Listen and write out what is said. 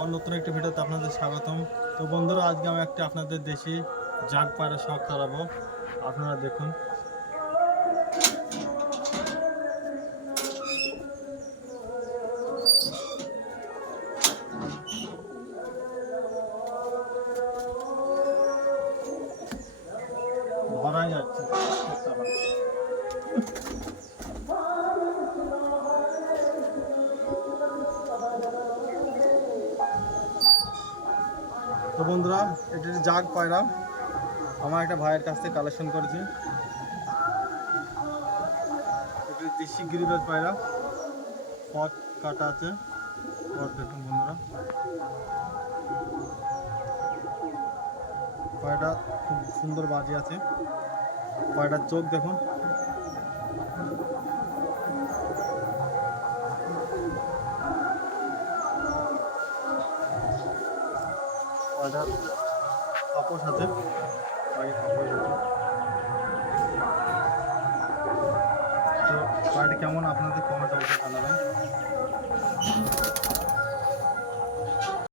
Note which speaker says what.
Speaker 1: আমার নতুন একটি ভিডিওতে আপনাদের স্বাগতম। তো বন্ধুরা, আজকে আমি একটা আপনাদের দেশি জাগ পায়রা শখ করাবো আপনারা দেখুন। ধরাই যাচ্ছে। তো বন্ধুরা, এটা জাগ পায়রা। আমার একটা ভাইয়ের কাছ থেকে কালেকশন করেছি। এটা দেশি গিরিবাজ পায়রা। পথ কাটা আছে, পথ দেখুন বন্ধুরা। পায়রাটা খুব সুন্দর বাজি আছে। পায়রাটার চোখ দেখুন। পায়রাটার তাপস সাথে আছে তো পায়রাটা কেমন? আপনাদের কমেন্ট অবশ্যই।